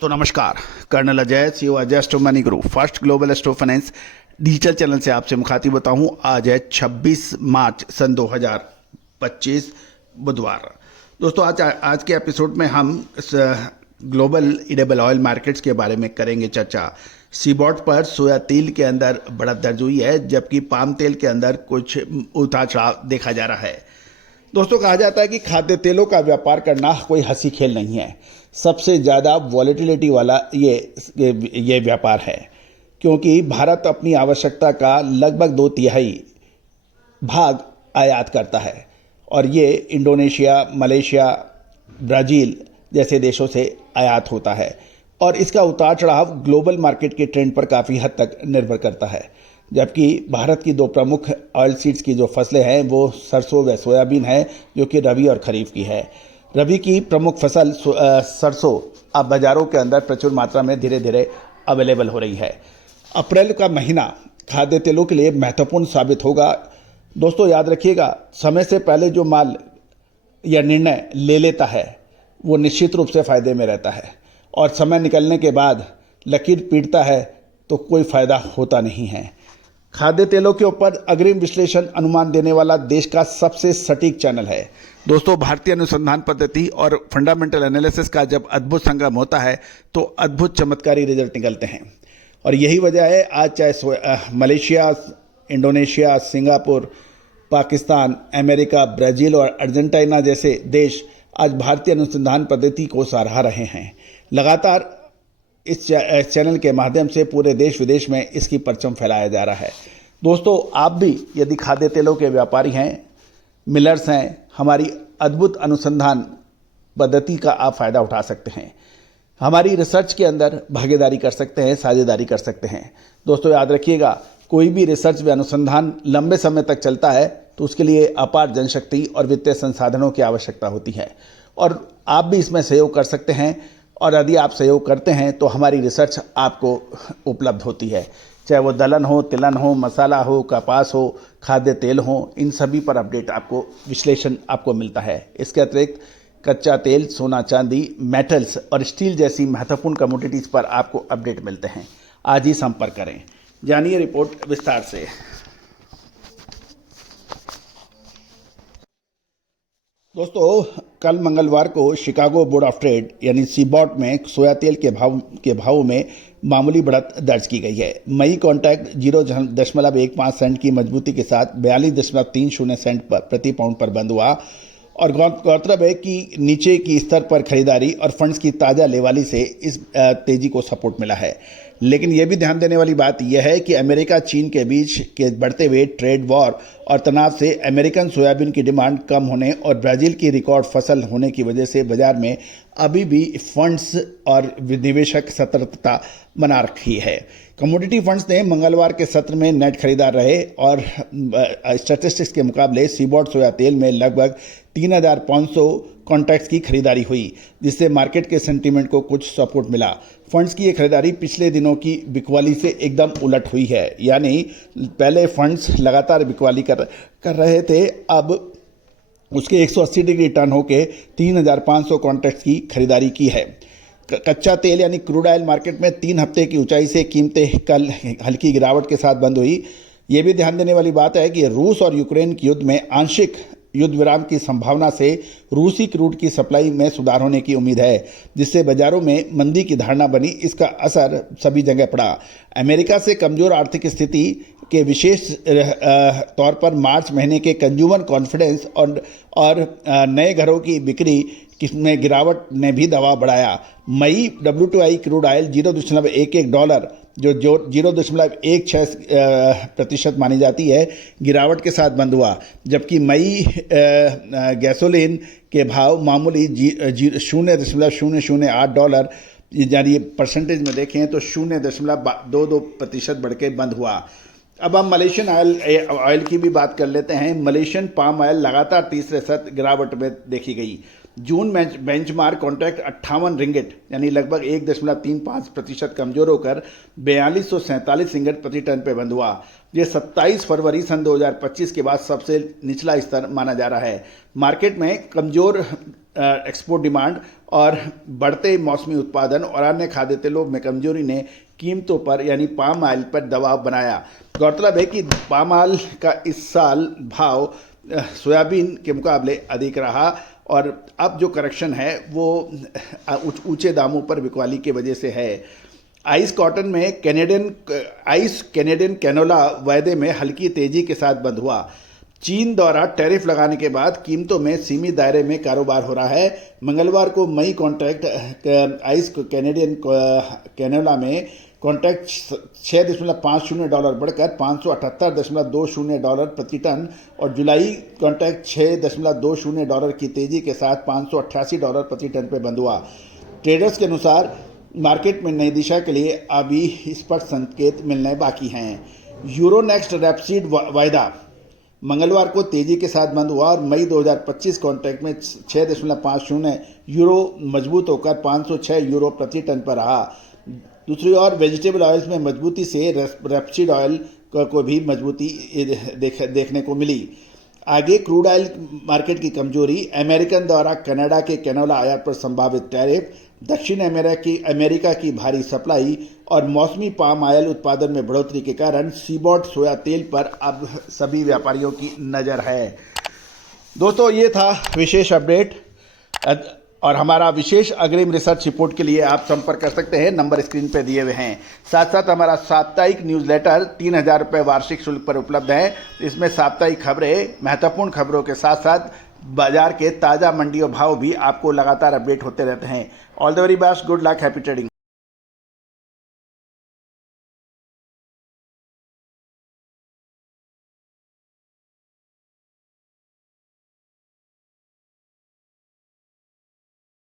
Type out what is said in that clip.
दोस्तों नमस्कार। Colonel Ajay, CEO Ajay astro money group first global astro finance digital channel से आपसे मुखातिब होता हूं। आज है 26 मार्च सन 2025 बुधवार। दोस्तों आज के एपिसोड में हम ग्लोबल एडिबल ऑयल मार्केट्स के बारे में करेंगे चर्चा। सीबॉट पर सोया तेल के अंदर बढ़त दर्ज हुई है, जबकि पाम तेल के अंदर कुछ उतार चढ़ाव देखा जा रहा है। दोस्तों, कहा जाता है कि खाद्य तेलों का व्यापार करना कोई हंसी खेल नहीं है। सबसे ज़्यादा वॉलेटिलिटी वाला ये व्यापार है, क्योंकि भारत अपनी आवश्यकता का लगभग 2/3 भाग आयात करता है और ये इंडोनेशिया, मलेशिया, ब्राज़ील जैसे देशों से आयात होता है और इसका उतार चढ़ाव ग्लोबल मार्केट के ट्रेंड पर काफ़ी हद तक निर्भर करता है। जबकि भारत की दो प्रमुख ऑयल सीड्स की जो फसलें हैं वो सरसों व सोयाबीन है, जो कि रबी और खरीफ की है। रबी की प्रमुख फसल सरसों अब बाज़ारों के अंदर प्रचुर मात्रा में धीरे धीरे अवेलेबल हो रही है। अप्रैल का महीना खाद्य तेलों के लिए महत्वपूर्ण साबित होगा। दोस्तों याद रखिएगा, समय से पहले जो माल या निर्णय ले लेता है वो निश्चित रूप से फ़ायदे में रहता है, और समय निकलने के बाद लकीर पीटता है तो कोई फ़ायदा होता नहीं है। खाद्य तेलों के ऊपर अग्रिम विश्लेषण अनुमान देने वाला देश का सबसे सटीक चैनल है। दोस्तों, भारतीय अनुसंधान पद्धति और फंडामेंटल एनालिसिस का जब अद्भुत संगम होता है तो अद्भुत चमत्कारी रिजल्ट निकलते हैं, और यही वजह है आज चाहे Malaysia, Indonesia, Singapore, Pakistan, America, Brazil और अर्जेंटीना जैसे देश आज भारतीय अनुसंधान पद्धति को सराह रहे हैं। लगातार इस चैनल के माध्यम से पूरे देश विदेश में इसकी परचम फैलाया जा रहा है। दोस्तों, आप भी यदि खाद्य तेलों के व्यापारी हैं, मिलर्स हैं, हमारी अद्भुत अनुसंधान पद्धति का आप फ़ायदा उठा सकते हैं। हमारी रिसर्च के अंदर भागीदारी कर सकते हैं, साझेदारी कर सकते हैं। दोस्तों याद रखिएगा, कोई भी रिसर्च व अनुसंधान लंबे समय तक चलता है तो उसके लिए अपार जनशक्ति और वित्तीय संसाधनों की आवश्यकता होती है, और आप भी इसमें सहयोग कर सकते हैं। और यदि आप सहयोग करते हैं तो हमारी रिसर्च आपको उपलब्ध होती है, चाहे वो दलहन हो, तिलहन हो, मसाला हो, कपास हो, खाद्य तेल हो, इन सभी पर अपडेट आपको, विश्लेषण आपको मिलता है। इसके अतिरिक्त कच्चा तेल, सोना चांदी, मेटल्स और स्टील जैसी महत्वपूर्ण कमोडिटीज़ पर आपको अपडेट मिलते हैं। आज ही संपर्क करें। जानिए रिपोर्ट विस्तार से। दोस्तों, कल मंगलवार को शिकागो बोर्ड ऑफ ट्रेड यानी सीबॉट में सोया तेल के भाव में मामूली बढ़त दर्ज की गई है। मई कॉन्ट्रैक्ट 0.15 सेंट की मजबूती के साथ 42.30 सेंट पर प्रति पाउंड पर बंद हुआ, और गौरतलब है कि नीचे की स्तर पर खरीदारी और फंड्स की ताज़ा लेवाली से इस तेज़ी को सपोर्ट मिला है। लेकिन यह भी ध्यान देने वाली बात यह है कि अमेरिका चीन के बीच के बढ़ते हुए ट्रेड वॉर और तनाव से अमेरिकन सोयाबीन की डिमांड कम होने और ब्राज़ील की रिकॉर्ड फसल होने की वजह से बाजार में अभी भी फंड्स और निवेशक सतर्कता बना रखी है। कमोडिटी फंड्स ने मंगलवार के सत्र में नेट खरीदार रहे, और स्टैटिस्टिक्स के मुकाबले सीबॉट सोया तेल में लगभग 3,500 कॉन्ट्रैक्ट्स की खरीदारी हुई, जिससे मार्केट के सेंटीमेंट को कुछ सपोर्ट मिला। फंड्स की ये खरीदारी पिछले दिनों की बिकवाली से एकदम उलट हुई है, यानी पहले फंड्स लगातार बिकवाली कर रहे थे, अब उसके 180 डिग्री टर्न होकर 3,500 कॉन्ट्रैक्ट्स की खरीदारी की है। कच्चा तेल यानी क्रूड ऑयल मार्केट में 3 हफ्ते की ऊंचाई से कीमतें कल हल्की गिरावट के साथ बंद हुई। ये भी ध्यान देने वाली बात है कि रूस और यूक्रेन के युद्ध में आंशिक युद्ध विराम की संभावना से रूसी क्रूड की सप्लाई में सुधार होने की उम्मीद है, जिससे बाजारों में मंदी की धारणा बनी। इसका असर सभी जगह पड़ा। अमेरिका से कमज़ोर आर्थिक स्थिति के विशेष तौर पर मार्च महीने के कंज्यूमर कॉन्फिडेंस और नए घरों की बिक्री में गिरावट ने भी दबाव बढ़ाया। मई WTI क्रूड ऑयल $0.11 जो 0.16% मानी जाती है, गिरावट के साथ बंद हुआ, जबकि मई गैसोलीन के भाव मामूली $0.008 यानी परसेंटेज में देखें तो 0.22% बढ़ के बंद हुआ। अब हम मलेशियन ऑयल की भी बात कर लेते हैं। मलेशियन पाम ऑयल लगातार तीसरे सत्र गिरावट में देखी गई। जून में बेंचमार्क कॉन्ट्रैक्ट 58 रिंगिट यानी लगभग 1.35% कमजोर होकर 4247 रिंगिट प्रति टन पे बंद हुआ। ये 27 फरवरी सन 2025 के बाद सबसे निचला स्तर माना जा रहा है। मार्केट में कमजोर एक्सपोर्ट डिमांड और बढ़ते मौसमी उत्पादन और अन्य खाद्य तेलों में कमजोरी ने कीमतों पर यानी पाम ऑयल पर दबाव बनाया। गौरतलब है कि पाम ऑयल का इस साल भाव सोयाबीन के मुकाबले अधिक रहा और अब जो करेक्शन है वो ऊंचे दामों पर बिकवाली की वजह से है। आइस कॉटन में कैनेडियन कैनोला वायदे में हल्की तेजी के साथ बंद हुआ। चीन द्वारा टैरिफ लगाने के बाद कीमतों में सीमित दायरे में कारोबार हो रहा है। मंगलवार को मई कॉन्ट्रैक्ट आइस कैनेडियन कैनोला में कॉन्ट्रैक्ट $6.50 बढ़कर $578.20 प्रति टन और जुलाई कॉन्ट्रैक्ट $6.20 की तेजी के साथ $588 प्रति टन पर बंद हुआ। ट्रेडर्स के अनुसार मार्केट में नई दिशा के लिए अभी स्पष्ट संकेत मिलने बाकी हैं। यूरोनेक्स्ट रैपसीड वायदा मंगलवार को तेजी के साथ बंद हुआ और मई 2025 कॉन्ट्रैक्ट में €6.50 मजबूत होकर €506 प्रति टन पर रहा। दूसरी ओर वेजिटेबल ऑयल्स में मजबूती से रैपसीड ऑयल को भी मजबूती देखने को मिली। आगे क्रूड ऑयल मार्केट की कमजोरी, अमेरिकन द्वारा कनाडा के कैनोला आयात पर संभावित टैरिफ, दक्षिण अमेरिका की भारी सप्लाई और मौसमी पाम ऑयल उत्पादन में बढ़ोतरी के कारण सीबॉट सोया तेल पर अब सभी व्यापारियों की नज़र है। दोस्तों, ये था विशेष अपडेट और हमारा विशेष अग्रिम रिसर्च रिपोर्ट के लिए आप संपर्क कर सकते हैं, नंबर स्क्रीन पे दिए हुए हैं। साथ साथ हमारा साप्ताहिक न्यूज़लेटर ₹3000 वार्षिक शुल्क पर उपलब्ध है। इसमें साप्ताहिक खबरें, महत्वपूर्ण खबरों के साथ साथ बाजार के ताज़ा मंडी और भाव भी आपको लगातार अपडेट होते रहते हैं। All the very best, good luck, happy trading.